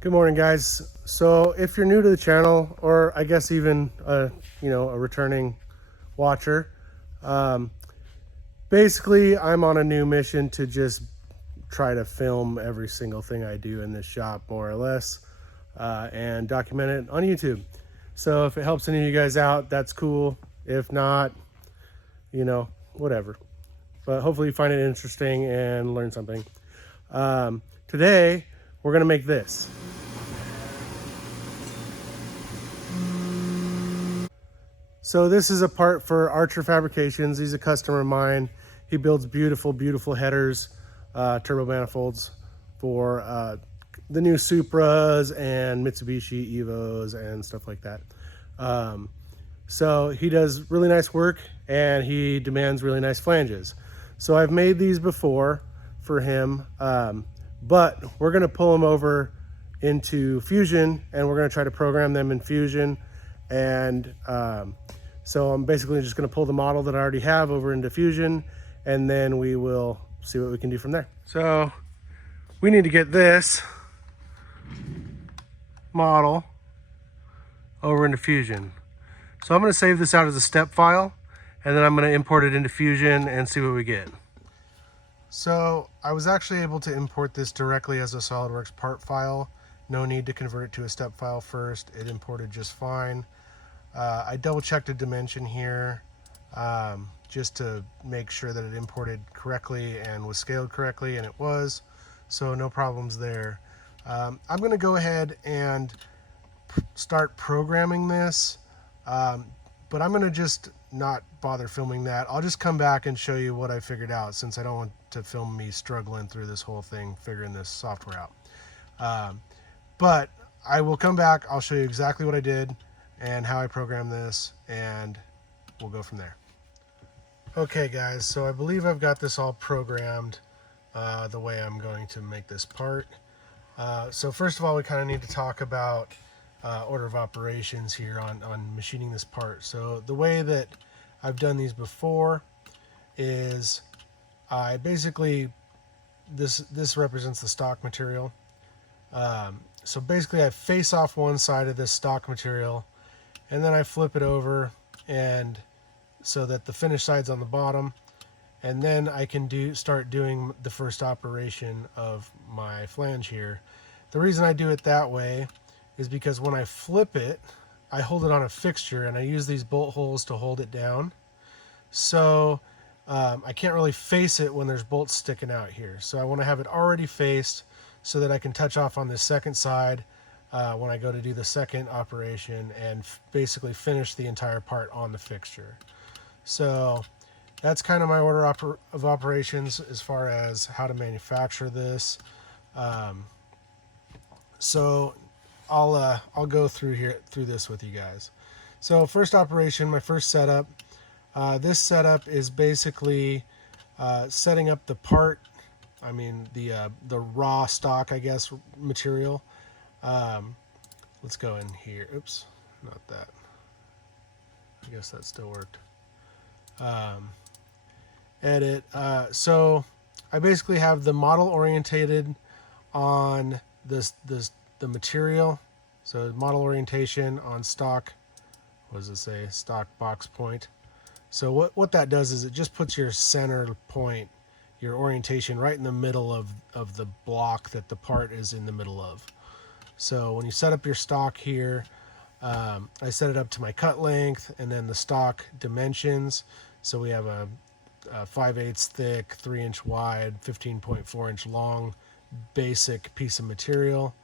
Good morning, guys. So if you're new to the channel, or I guess even a returning watcher, um, basically I'm on a new mission to just try to film every single thing I do in this shop, more or less, and document it on YouTube. So if it helps any of you guys out, that's cool. If not, whatever. But hopefully you find it interesting and learn something. Today we're gonna make this. So this is a part for Archer Fabrications. He's a customer of mine. He builds beautiful, beautiful headers, turbo manifolds for the new Supras and Mitsubishi Evos and stuff like that. So he does really nice work and he demands really nice flanges. So I've made these before for him, but we're gonna pull them over into Fusion and we're gonna try to program them in Fusion. And so I'm basically just going to pull the model that I already have over into Fusion, and then we will see what we can do from there. So we need to get this model over into Fusion. So I'm going to save this out as a step file, and then I'm going to import it into Fusion and see what we get. So I was actually able to import this directly as a SolidWorks part file. No need to convert it to a step file first. It imported just fine. I double checked a dimension here just to make sure that it imported correctly and was scaled correctly, and it was, so no problems there. I'm going to go ahead and start programming this, but I'm going to just not bother filming that. I'll just come back and show you what I figured out, since I don't want to film me struggling through this whole thing figuring this software out. But I will come back, I'll show you exactly what I did and how I program this, and we'll go from there. Okay guys, so I believe I've got this all programmed the way I'm going to make this part. So first of all, we kind of need to talk about order of operations here on machining this part. So the way that I've done these before is I basically, this represents the stock material. So basically I face off one side of this stock material, and then I flip it over and so that the finished side's on the bottom, and then I can start doing the first operation of my flange here. The reason I do it that way is because when I flip it, I hold it on a fixture and I use these bolt holes to hold it down. So I can't really face it when there's bolts sticking out here. So I want to have it already faced so that I can touch off on this second side when I go to do the second operation and basically finish the entire part on the fixture. So that's kind of my order of operations as far as how to manufacture this. So I'll go through this with you guys. So first operation, my first setup. This setup is basically setting up the part. I mean the raw stock, I guess, material. Let's go in here. Oops, not that. I guess that still worked. Edit. So I basically have the model orientated on the material. So model orientation on stock. What does it say? Stock box point. So what that does is it just puts your center point, your orientation, right in the middle of the block that the part is in the middle of. So when you set up your stock here, I set it up to my cut length and then the stock dimensions. So we have a 5/8 thick, 3-inch wide, 15.4 inch long basic piece of material.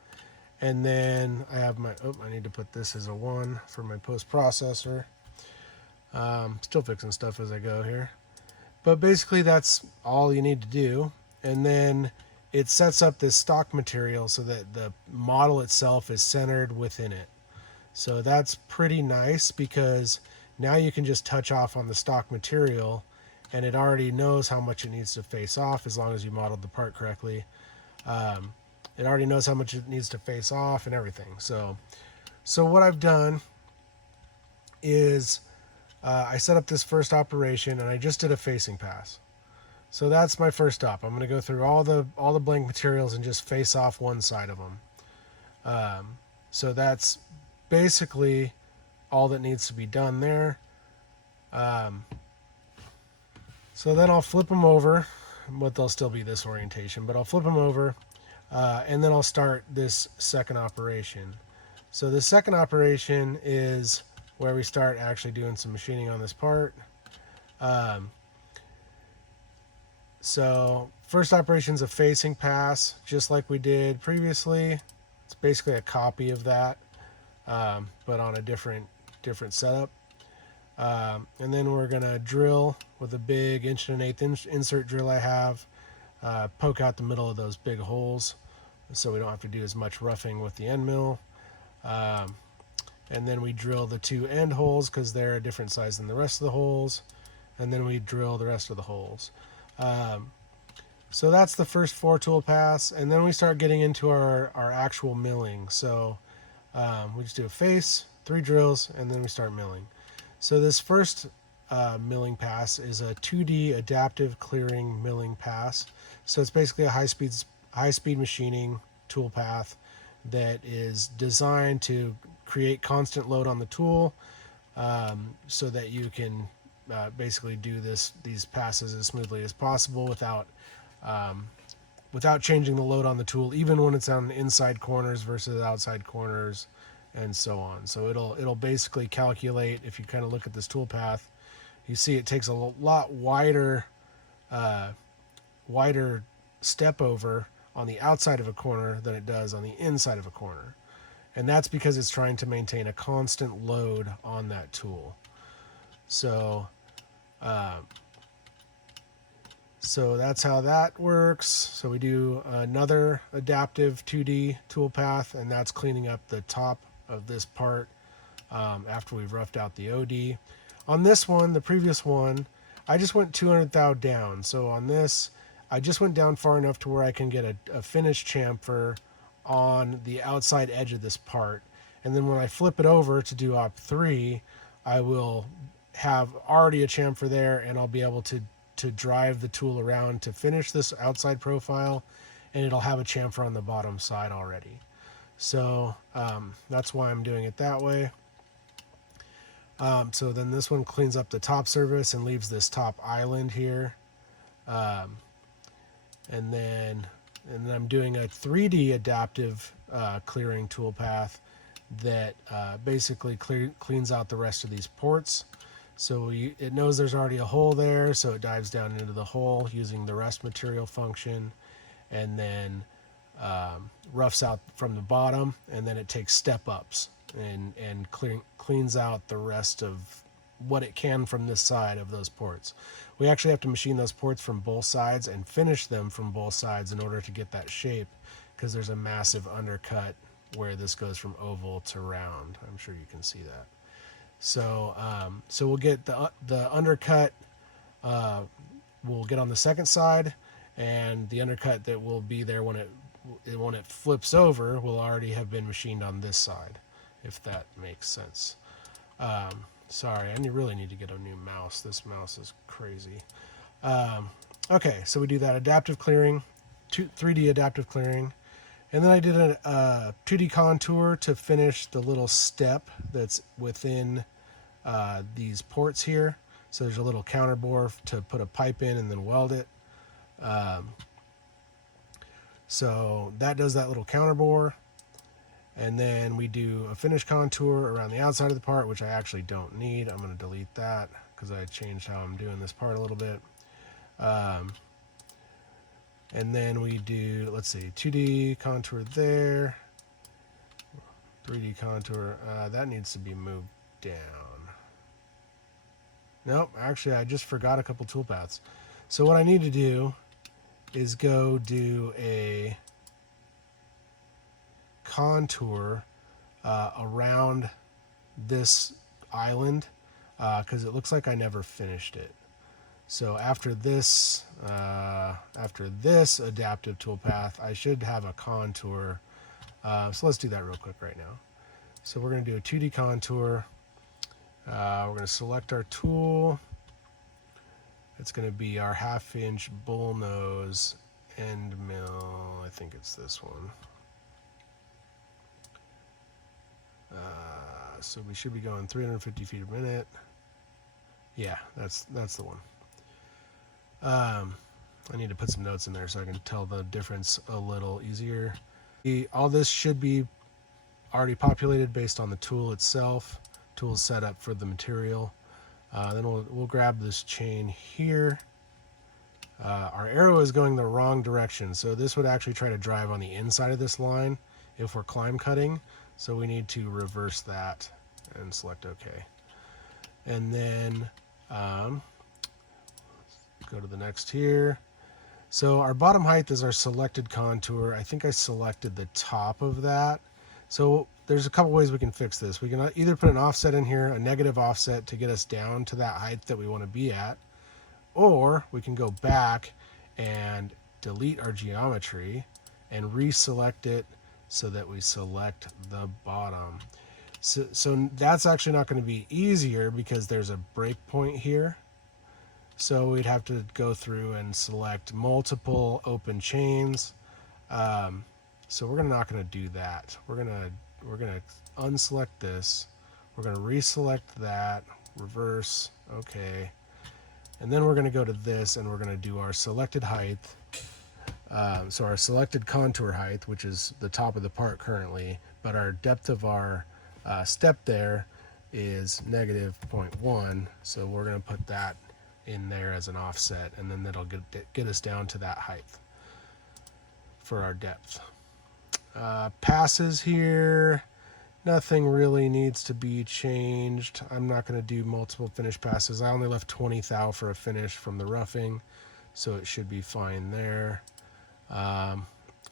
And then I have my, I need to put this as a 1 for my post processor. Still fixing stuff as I go here. But basically that's all you need to do. And then it sets up this stock material so that the model itself is centered within it. So that's pretty nice because now you can just touch off on the stock material and it already knows how much it needs to face off as long as you modeled the part correctly. It already knows how much it needs to face off and everything. So what I've done is I set up this first operation and I just did a facing pass. So that's my first op. I'm going to go through all the blank materials and just face off one side of them. So that's basically all that needs to be done there. So then I'll flip them over, but they'll still be this orientation, but I'll flip them over, and then I'll start this second operation. So the second operation is where we start actually doing some machining on this part. So first operation is a facing pass, just like we did previously. It's basically a copy of that, but on a different setup. And then we're going to drill with a big 1.125" insert drill I have, poke out the middle of those big holes so we don't have to do as much roughing with the end mill. And then we drill the 2 end holes because they're a different size than the rest of the holes. And then we drill the rest of the holes. So that's the first 4-tool pass. And then we start getting into our actual milling. So we just do a face, 3 drills, and then we start milling. So this first milling pass is a 2D adaptive clearing milling pass. So it's basically a high-speed machining tool path that is designed to create constant load on the tool, so that you can basically do these passes as smoothly as possible without changing the load on the tool, even when it's on inside corners versus outside corners, and so on. So it'll basically calculate. If you kind of look at this tool path, you see it takes a lot wider step over on the outside of a corner than it does on the inside of a corner. And that's because it's trying to maintain a constant load on that tool. So that's how that works. So we do another adaptive 2D tool path, and that's cleaning up the top of this part after we've roughed out the OD. On this one, the previous one, I just went 200 thou down. So on this, I just went down far enough to where I can get a finished chamfer on the outside edge of this part. And then when I flip it over to do op 3, I will have already a chamfer there, and I'll be able to drive the tool around to finish this outside profile, and it'll have a chamfer on the bottom side already. So that's why I'm doing it that way. So then this one cleans up the top surface and leaves this top island here. And then I'm doing a 3D adaptive clearing tool path that basically cleans out the rest of these ports. So it knows there's already a hole there, so it dives down into the hole using the rest material function, and then roughs out from the bottom, and then it takes step ups and cleans out the rest of what it can from this side of those ports. We actually have to machine those ports from both sides and finish them from both sides in order to get that shape, because there's a massive undercut where this goes from oval to round. I'm sure you can see that. So we'll get the undercut, we'll get on the second side, and the undercut that will be there when it flips over will already have been machined on this side, if that makes sense. Sorry, I really need to get a new mouse. This mouse is crazy. Okay, so we do that adaptive clearing, 3D adaptive clearing. And then I did a 2D contour to finish the little step that's within these ports here. So there's a little counter bore to put a pipe in and then weld it. So that does that little counter bore. And then we do a finish contour around the outside of the part, which I actually don't need. I'm going to delete that because I changed how I'm doing this part a little bit. And then we do, let's see, 2D contour there, 3D contour. That needs to be moved down. Nope, actually I just forgot a couple toolpaths. So what I need to do is go do a contour around this island, because it looks like I never finished it. So after this adaptive toolpath, I should have a contour. So let's do that real quick right now. So we're going to do a 2D contour. We're going to select our tool. It's going to be our 1/2" bullnose end mill. I think it's this one. So we should be going 350 feet a minute. Yeah, that's the one. I need to put some notes in there so I can tell the difference a little easier. All this should be already populated based on the tool itself. Tool set up for the material. Then we'll grab this chain here. Our arrow is going the wrong direction, so this would actually try to drive on the inside of this line if we're climb cutting. So we need to reverse that and select OK. And then go to the next here. So our bottom height is our selected contour. I think I selected the top of that. So there's a couple ways we can fix this. We can either put an offset in here, a negative offset to get us down to that height that we want to be at, or we can go back and delete our geometry and reselect it so that we select the bottom. So that's actually not going to be easier because there's a breakpoint here. So we'd have to go through and select multiple open chains. So we're not going to do that. We're going to unselect this. We're going to reselect that, reverse, okay. And then we're going to go to this and we're going to do our selected height. So our selected contour height, which is the top of the part currently, but our depth of our step there is -0.1. So we're going to put that in there as an offset, and then that'll get us down to that height for our depth. Passes here, nothing really needs to be changed. I'm not going to do multiple finish passes. I only left 20 thou for a finish from the roughing, so it should be fine there. I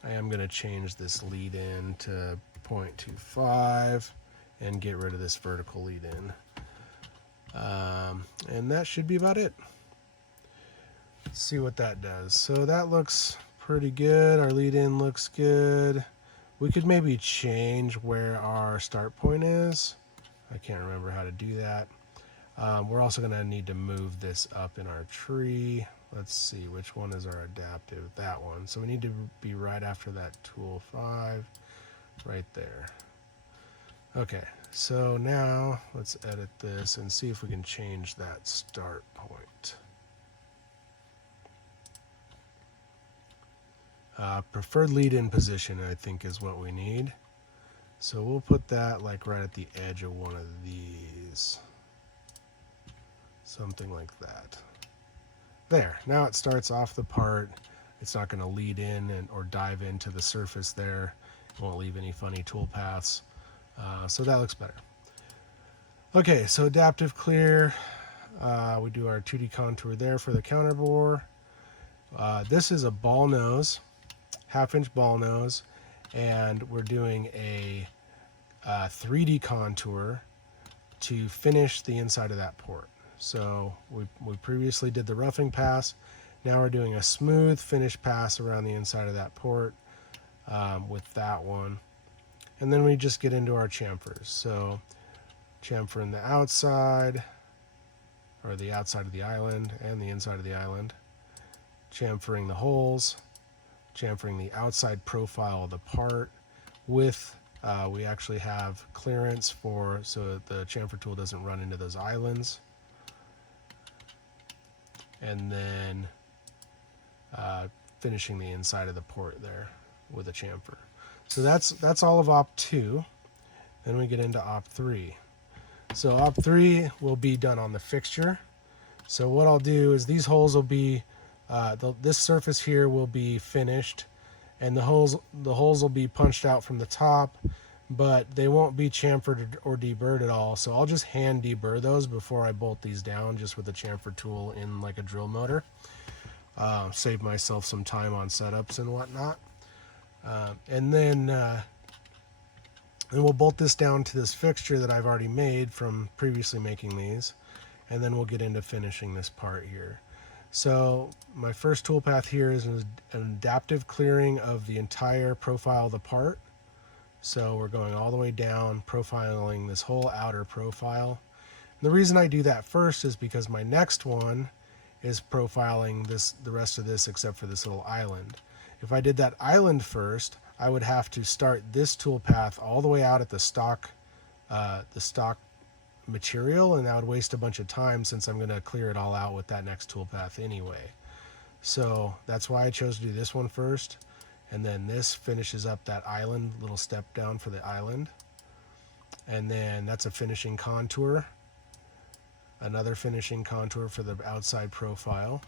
am going to change this lead in to 0.25 and get rid of this vertical lead in. And that should be about it. Let's see what that does. So that looks pretty good. Our lead in looks good. We could maybe change where our start point is. I can't remember how to do that. We're also going to need to move this up in our tree. Let's see, which one is our adaptive? That one. So we need to be right after that tool 5, right there. Okay, so now let's edit this and see if we can change that start point. Preferred lead-in position, I think, is what we need. So we'll put that like right at the edge of one of these. Something like that. There, now it starts off the part. It's not going to lead in or dive into the surface there. It won't leave any funny tool paths. So that looks better. Okay, so adaptive clear. We do our 2D contour there for the counter bore. This is a ball nose, 1/2-inch ball nose, and we're doing a 3D contour to finish the inside of that port. So we previously did the roughing pass. Now we're doing a smooth finish pass around the inside of that port with that one. And then we just get into our chamfers. So chamfering the outside, or the outside of the island and the inside of the island. Chamfering the holes, chamfering the outside profile of the part with, we actually have clearance for, so that the chamfer tool doesn't run into those islands. And then finishing the inside of the port there with a chamfer. So that's all of Op 2. Then we get into Op 3. So Op 3 will be done on the fixture. So what I'll do is these holes will be, this surface here will be finished, and the holes will be punched out from the top, but they won't be chamfered or deburred at all. So I'll just hand deburr those before I bolt these down, just with a chamfer tool in like a drill motor. Save myself some time on setups and whatnot. And then we'll bolt this down to this fixture that I've already made from previously making these, and then we'll get into finishing this part here. So my first toolpath here is an adaptive clearing of the entire profile of the part. So we're going all the way down, profiling this whole outer profile. And the reason I do that first is because my next one is profiling the rest of this except for this little island. If I did that island first, I would have to start this toolpath all the way out at the stock the stock material, and that would waste a bunch of time since I'm going to clear it all out with that next toolpath anyway. So that's why I chose to do this one first, and then this finishes up that island, little step down for the island, and then that's a finishing contour, another finishing contour for the outside profile,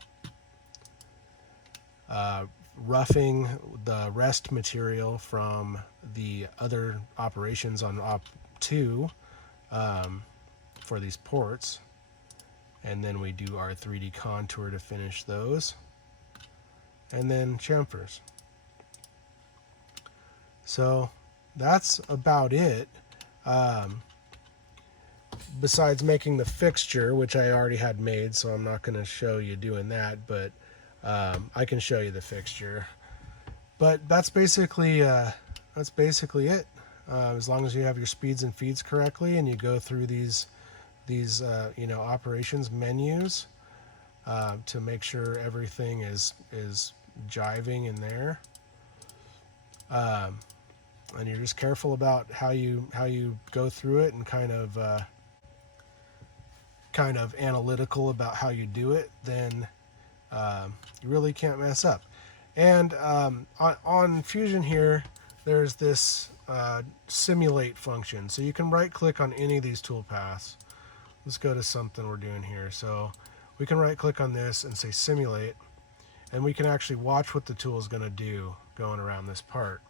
roughing the rest material from the other operations on op 2 for these ports, and then we do our 3D contour to finish those, and then chamfers. So that's about it. Besides making the fixture, which I already had made, so I'm not going to show you doing that, but I can show you the fixture. But that's basically it. As long as you have your speeds and feeds correctly, and you go through these operations menus to make sure everything is jiving in there, and you're just careful about how you go through it, and kind of analytical about how you do it, then you really can't mess up. And on Fusion here, there's this simulate function, so you can right click on any of these toolpaths. Let's go to something we're doing here. So we can right click on this and say simulate, and we can actually watch what the tool is going to do going around this part.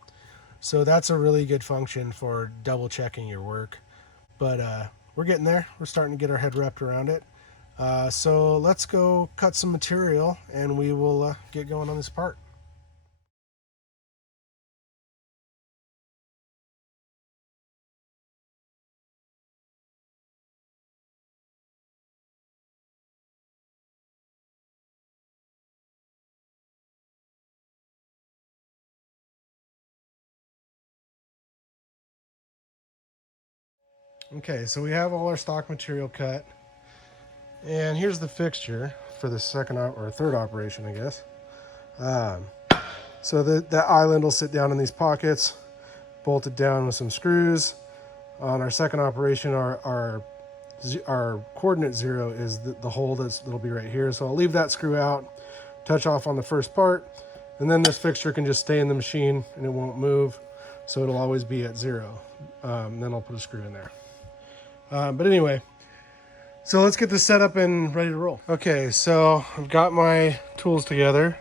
So that's a really good function for double checking your work. But we're getting there. We're starting to get our head wrapped around it. So let's go cut some material, and we will get going on this part. Okay, so we have all our stock material cut, and here's the fixture for the second or third operation, I guess. So that island will sit down in these pockets, bolted down with some screws. On our second operation, our coordinate 0 is the hole that'll be right here. So I'll leave that screw out, touch off on the first part, and then this fixture can just stay in the machine and it won't move. So it'll always be at 0. Then I'll put a screw in there. But anyway, so let's get this set up and ready to roll. Okay, so I've got my tools together.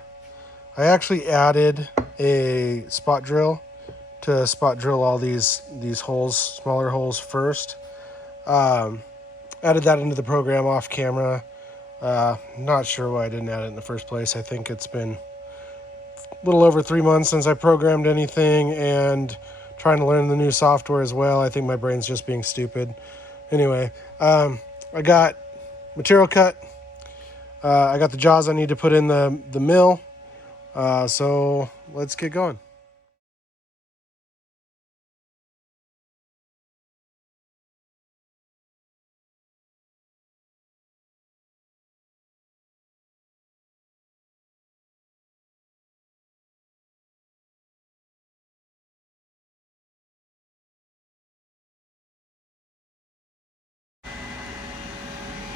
I actually added a spot drill to spot drill all these holes, smaller holes first. Added that into the program off camera. Not sure why I didn't add it in the first place. I think it's been a little over 3 months since I programmed anything, and trying to learn the new software as well. I think my brain's just being stupid. Anyway, I got material cut. I got the jaws I need to put in the mill. So let's get going.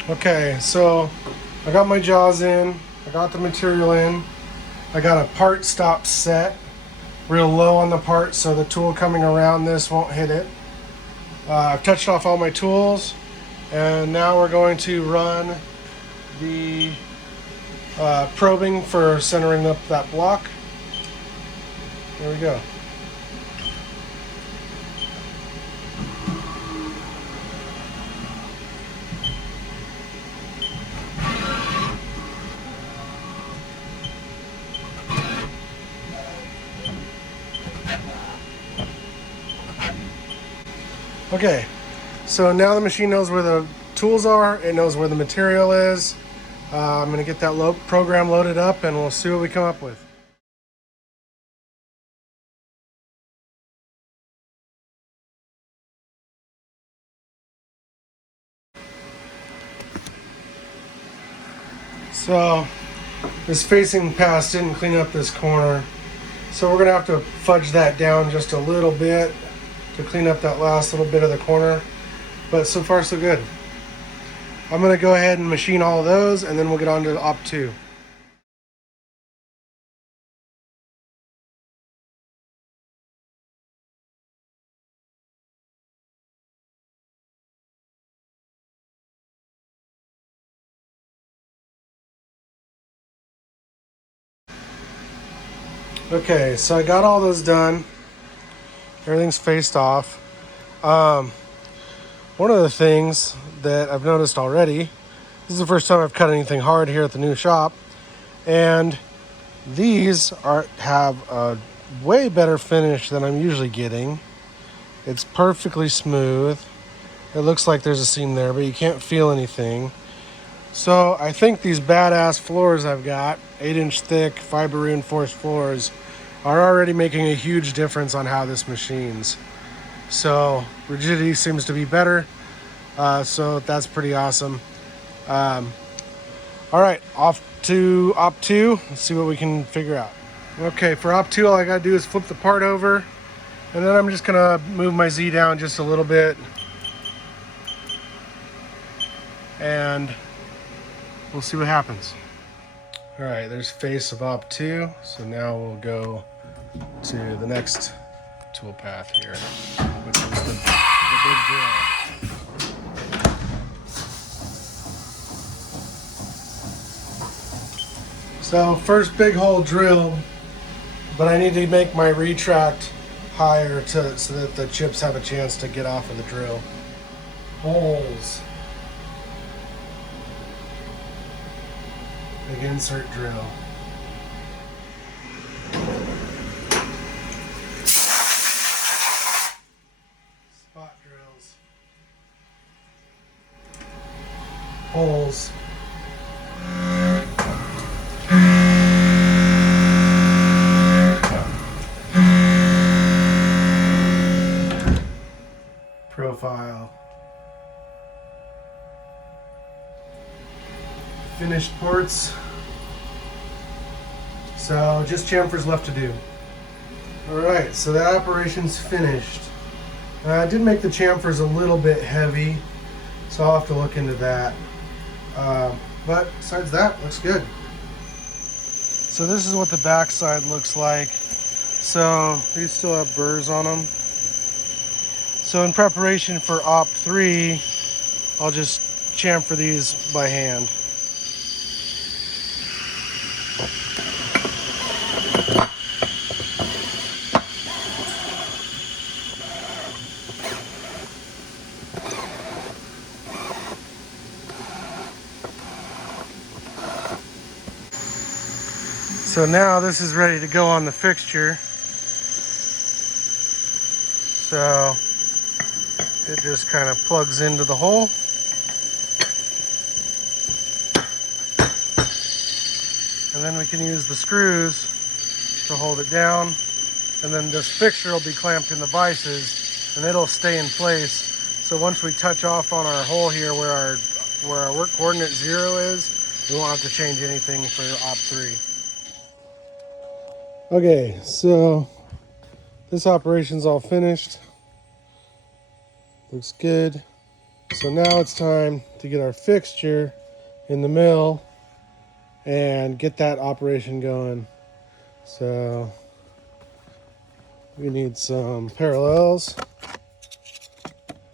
Okay, so I got my jaws in, I got the material in, I got a part stop set real low on the part so the tool coming around this won't hit it. I've touched off all my tools, and now we're going to run the probing for centering up that block. There we go. Okay, so now the machine knows where the tools are, it knows where the material is. I'm going to get that program loaded up, and we'll see what we come up with. So this facing pass didn't clean up this corner, so we're going to have to fudge that down just a little bit to clean up that last little bit of the corner. but so far so good. I'm gonna go ahead and machine all of those, and then we'll get on to op 2. Okay, so I got all those done. Everything's faced off. One of the things that I've noticed already, this is the first time I've cut anything hard here at the new shop, and these have a way better finish than I'm usually getting. It's perfectly smooth. It looks like there's a seam there, but you can't feel anything. So I think these badass floors I've got, 8-inch thick, fiber reinforced floors, are already making a huge difference on how this machines. So rigidity seems to be better, so that's pretty awesome. All right, off to op 2. Let's see what we can figure out. Okay, for op 2, all I gotta do is flip the part over, and then I'm just gonna move my Z down just a little bit, and we'll see what happens. All right, there's face of op 2, so now we'll go to the next tool path here, which is the big drill. So first big hole drilled, but I need to make my retract higher so that the chips have a chance to get off of the drill. Holes. Big insert drill. Spot drills. Holes. Profile. Finished ports. So just chamfers left to do. Alright, so that operation's finished. I did make the chamfers a little bit heavy, so I'll have to look into that. But besides that, looks good. So this is what the backside looks like. So these still have burrs on them. So in preparation for op 3, I'll just chamfer these by hand. So now this is ready to go on the fixture. So it just kind of plugs into the hole. And then we can use the screws to hold it down. And then this fixture will be clamped in the vices and it'll stay in place. So once we touch off on our hole here where our work coordinate 0 is, we won't have to change anything for op 3. Okay, so this operation's all finished. Looks good. So now it's time to get our fixture in the mill and get that operation going. So we need some parallels.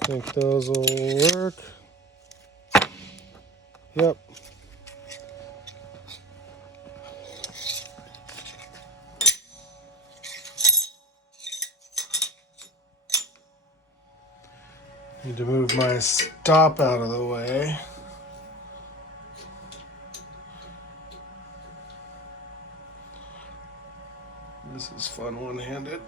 I think those will work. Yep. Need to move my stop out of the way. This is fun one-handed.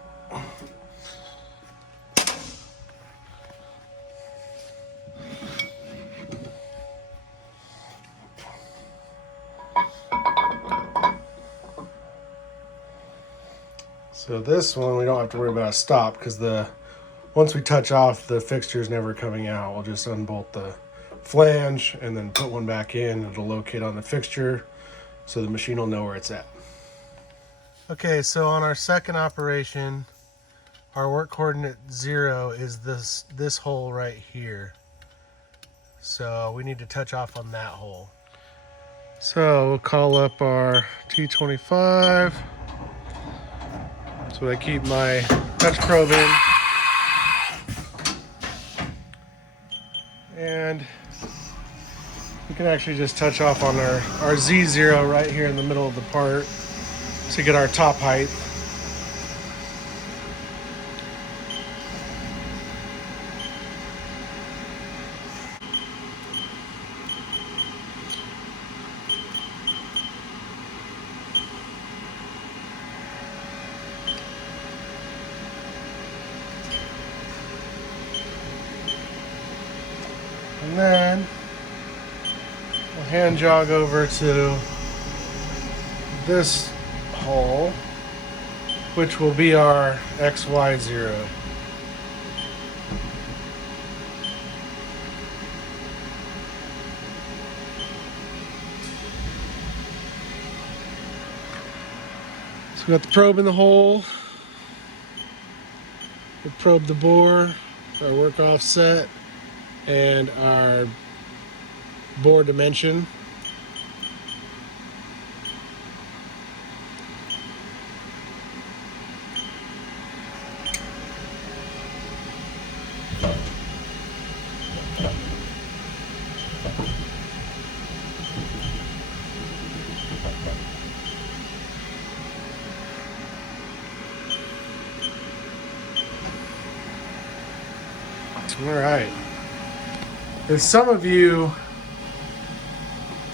So this one we don't have to worry about a stop because once we touch off, the fixture's never coming out. We'll just unbolt the flange and then put one back in. It'll locate on the fixture so the machine will know where it's at. Okay, so on our second operation, our work coordinate 0 is this hole right here. So we need to touch off on that hole. So we'll call up our T25. So I keep my touch probe in. And we can actually just touch off on our Z0 right here in the middle of the part to get our top height. And then we'll hand jog over to this hole, which will be our XY0. So we got the probe in the hole. We'll probe the bore, our work offset, and our bore dimension. All right. If some of you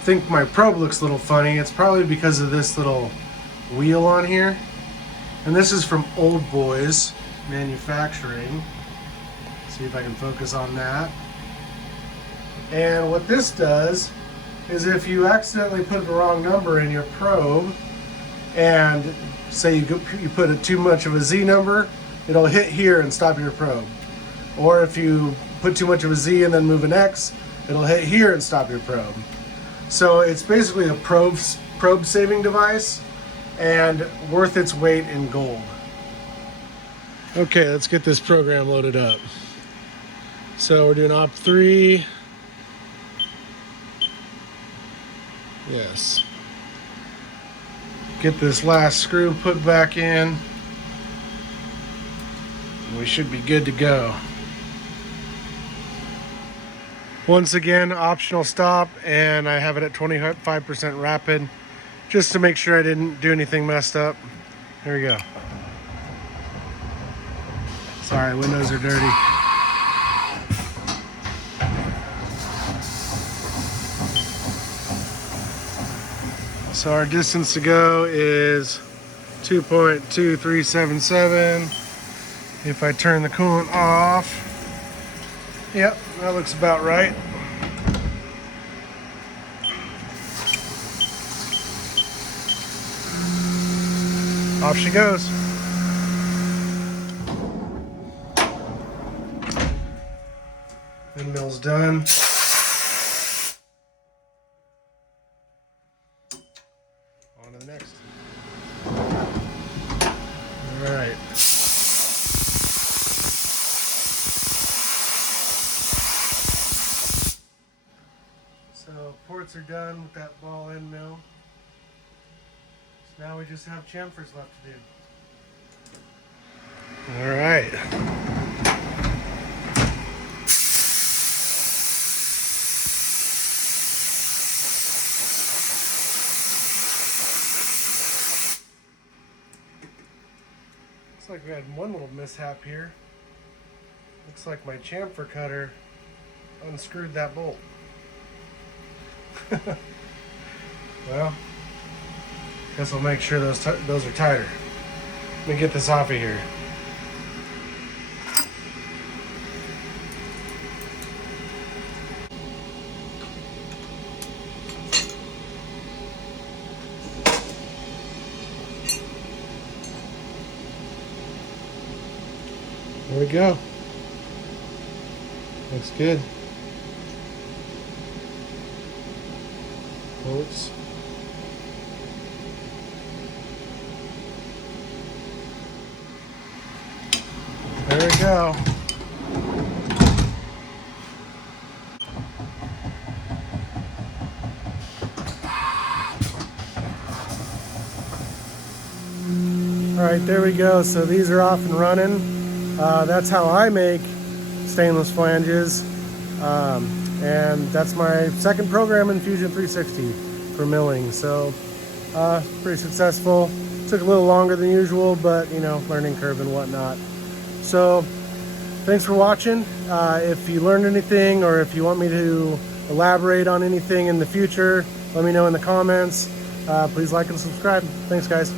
think my probe looks a little funny, it's probably because of this little wheel on here. And this is from Old Boys Manufacturing. See if I can focus on that. And what this does is if you accidentally put the wrong number in your probe, and say you put too much of a Z number, it'll hit here and stop your probe. Or if you put too much of a Z and then move an X, it'll hit here and stop your probe. So it's basically a probe saving device and worth its weight in gold. Okay, let's get this program loaded up. So we're doing op 3. Yes. Get this last screw put back in. We should be good to go. Once again, optional stop, and I have it at 25% rapid, just to make sure I didn't do anything messed up. Here we go. Sorry, windows are dirty. So our distance to go is 2.2377. If I turn the coolant off, yep, that looks about right. Off she goes. Windmill's done. On to the next. All right. So ports are done with that ball end mill. So now we just have chamfers left to do. All right. Looks like we had one little mishap here. Looks like my chamfer cutter unscrewed that bolt. Well, guess I'll make sure those are tighter. Let me get this off of here. There we go. Looks good. Oops. There we go. All right, there we go. So these are off and running. That's how I make stainless flanges. And that's my second program in Fusion 360 for milling. So pretty successful. Took a little longer than usual, but you know, learning curve and whatnot. So thanks for watching. If you learned anything or if you want me to elaborate on anything in the future, let me know in the comments. Please like and subscribe. Thanks, guys.